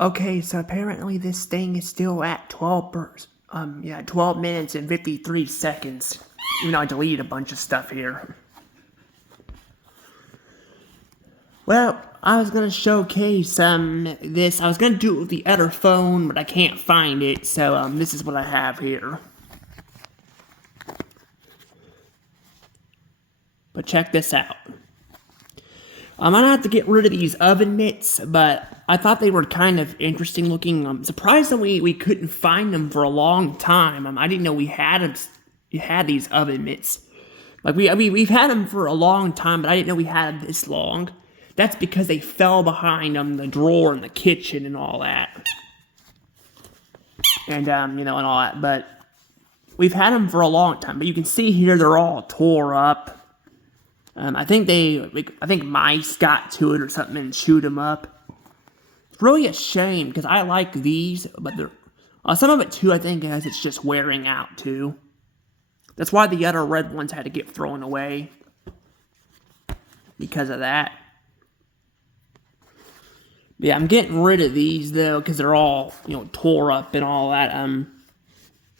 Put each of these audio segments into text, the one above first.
Okay, so apparently this thing is still at 12 minutes and 53 seconds. Even though I deleted a bunch of stuff here. Well, I was gonna showcase this. I was gonna do it with the other phone, but I can't find it. So this is what I have here. But check this out. I'm gonna have to get rid of these oven mitts, but I thought they were kind of interesting looking. I'm surprised that we couldn't find them for a long time. I didn't know we had them. We had these oven mitts. Like we've had them for a long time, but I didn't know we had them this long. That's because they fell behind the drawer in the kitchen and all that. And and all that. But we've had them for a long time. But you can see here they're all tore up. I think mice got to it or something and chewed them up. It's really a shame because I like these, but they're some of it too. I think as it's just wearing out too. That's why the other red ones had to get thrown away because of that. Yeah, I'm getting rid of these though because they're all tore up and all that.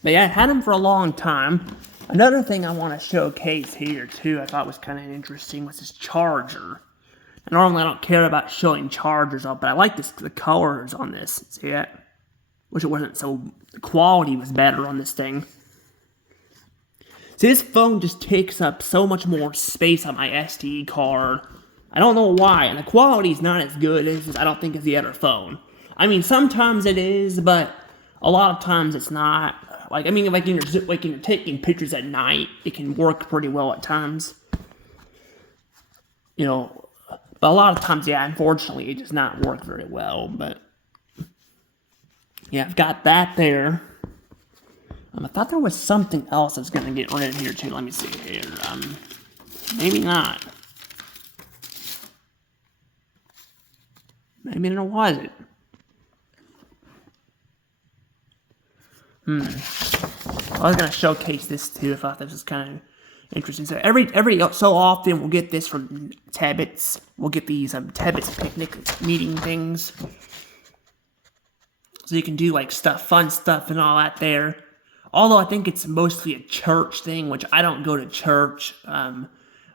But yeah, I had them for a long time. Another thing I want to showcase here, too, I thought was kind of interesting, was this charger. And normally I don't care about showing chargers up, but I like the colors on this. See that? Wish it wasn't so... The quality was better on this thing. See, this phone just takes up so much more space on my SD card. I don't know why, and the quality's not as good as I don't think as the other phone. I mean, sometimes it is, but a lot of times it's not. Like you're taking pictures at night, it can work pretty well at times. But a lot of times, yeah, unfortunately, it does not work very well. But yeah, I've got that there. I thought there was something else I was gonna get rid of here too. Let me see here. Maybe not. Maybe there was it. I was gonna showcase this too. I thought this was kind of interesting. So every so often we'll get this from Tebbits. We'll get these Tebbits picnic meeting things. So you can do like fun stuff and all that there. Although I think it's mostly a church thing, which I don't go to church. But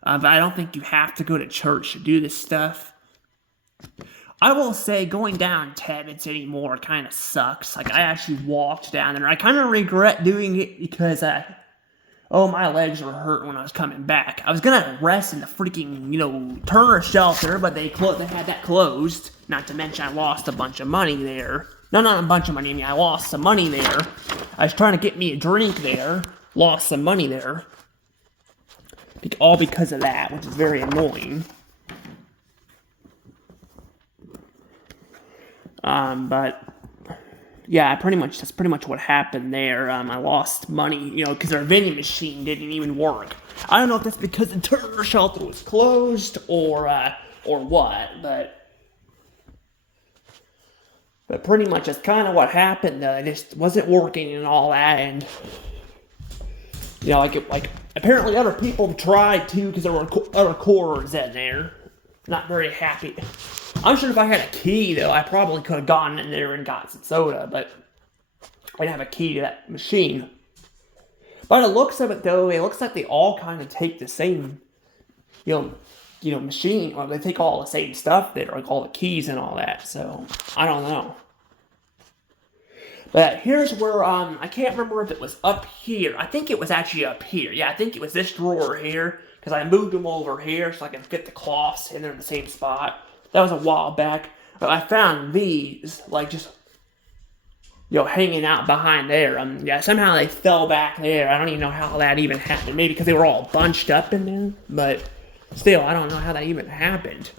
I don't think you have to go to church to do this stuff. I will say going down Tebbits anymore kind of sucks. Like I actually walked down there. I kind of regret doing it because my legs were hurt when I was coming back. I was gonna rest in the freaking Turner shelter, but they had that closed. Not to mention I lost a bunch of money there. No, not a bunch of money. I mean I lost some money there. I was trying to get me a drink there. Lost some money there. All because of that, which is very annoying. But yeah, that's pretty much what happened there. I lost money, because our vending machine didn't even work. I don't know if that's because the Turner shelter was closed or what, but pretty much that's kind of what happened. It just wasn't working and all that, and apparently other people tried too because there were other cords in there. Not very happy. I'm sure if I had a key, though, I probably could have gone in there and got some soda, but I didn't have a key to that machine. By the looks of it, though, it looks like they all kind of take the same, machine. Or they take all the same stuff there, like all the keys and all that, so I don't know. But here's where, I can't remember if it was up here. I think it was actually up here. Yeah, I think it was this drawer here, because I moved them over here so I can fit the cloths in there in the same spot. That was a while back, but I found these, just, hanging out behind there. Somehow they fell back there. I don't even know how that even happened. Maybe because they were all bunched up in there, but still, I don't know how that even happened.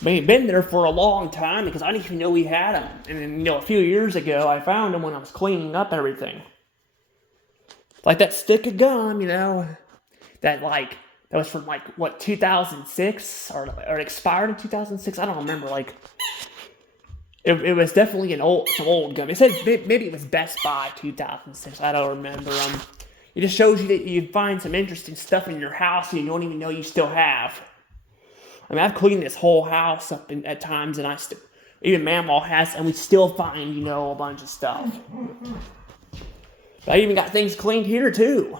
They've been there for a long time because I didn't even know we had them. And then, a few years ago, I found them when I was cleaning up everything. Like that stick of gum, that was from 2006 or it expired in 2006. I don't remember. It was definitely some old gum. It said maybe it was Best Buy 2006. I don't remember. It just shows you that you find some interesting stuff in your house and you don't even know you still have. I mean, I've cleaned this whole house up at times, and Even Mamaw has, and we still find, you know, a bunch of stuff. But I even got things cleaned here, too.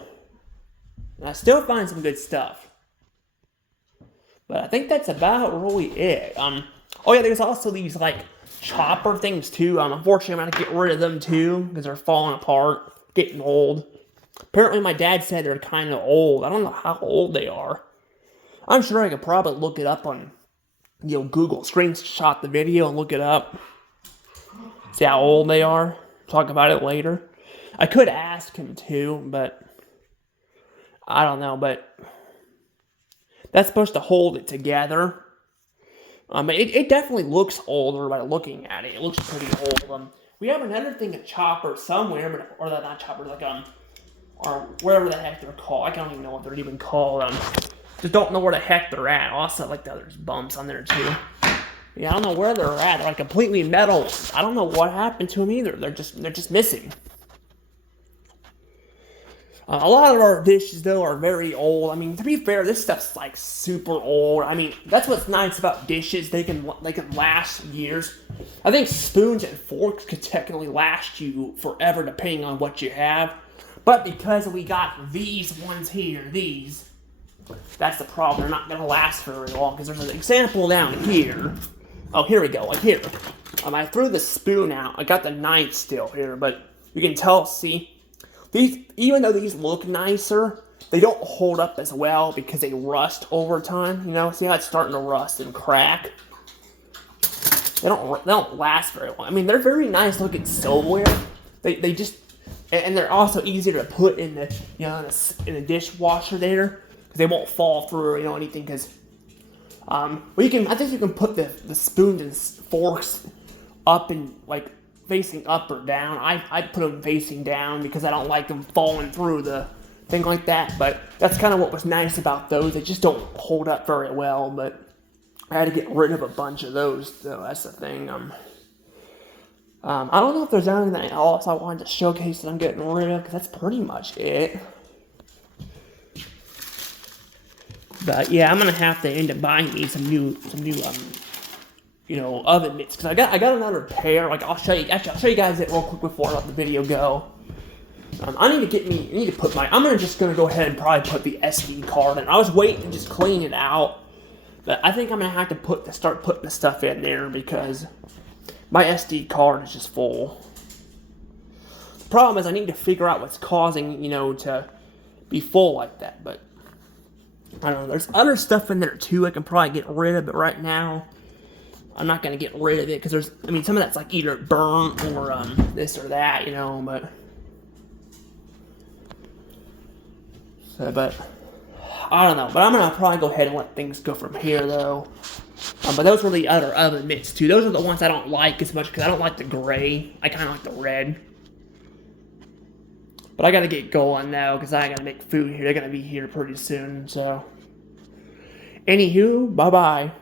And I still find some good stuff. But I think that's about really it. Oh yeah, there's also these, like, chopper things, too. Unfortunately, I'm going to get rid of them, too, because they're falling apart, getting old. Apparently, my dad said they're kind of old. I don't know how old they are. I'm sure I could probably look it up on, you know, Google. Screenshot the video and look it up. See how old they are. Talk about it later. I could ask him too, but I don't know. But that's supposed to hold it together. It definitely looks older by looking at it. It looks pretty old. We have another thing, a chopper somewhere, but, or not chopper, like or whatever the heck they're called. I don't even know what they're even called. Just don't know where the heck they're at. Also, like there's bumps on there too. Yeah, I don't know where they're at. They're like completely metal. I don't know what happened to them either. They're just missing. A lot of our dishes though are very old. I mean, to be fair, this stuff's like super old. I mean, that's what's nice about dishes. They can last years. I think spoons and forks could technically last you forever, depending on what you have. But because we got these ones here, that's the problem. They're not going to last very long. Because there's an example down here. Oh, here we go. Like here. I threw the spoon out. I got the knife still here. But you can tell, see, even though these look nicer, they don't hold up as well because they rust over time. You know, see how it's starting to rust and crack? They don't last very long. I mean, they're very nice looking silverware. They just... And they're also easier to put in the, you know, in the dishwasher there, because they won't fall through or, you know, anything. Because, I think you can put the spoons and forks up and like facing up or down. I put them facing down because I don't like them falling through the thing like that. But that's kind of what was nice about those. They just don't hold up very well. But I had to get rid of a bunch of those, though. That's the thing. I don't know if there's anything else I wanted to showcase that I'm getting rid of, because that's pretty much it. But yeah, I'm gonna have to end up buying me some new you know, oven mitts, because I got another pair. Like I'll show you guys it real quick before I let the video go. I need to put I'm just gonna go ahead and probably put the SD card in. I was waiting to just clean it out, but I think I'm gonna have to start putting the stuff in there because my SD card is just full. The problem is I need to figure out what's causing, you know, to be full like that. But I don't know. There's other stuff in there too I can probably get rid of. But right now, I'm not going to get rid of it because some of that's like either burnt or this or that, you know. But I don't know. But I'm going to probably go ahead and let things go from here though. But those were the other oven mitts too. Those are the ones I don't like as much because I don't like the gray. I kind of like the red. But I gotta get going now because I gotta make food here. They're gonna be here pretty soon. So, anywho, bye bye.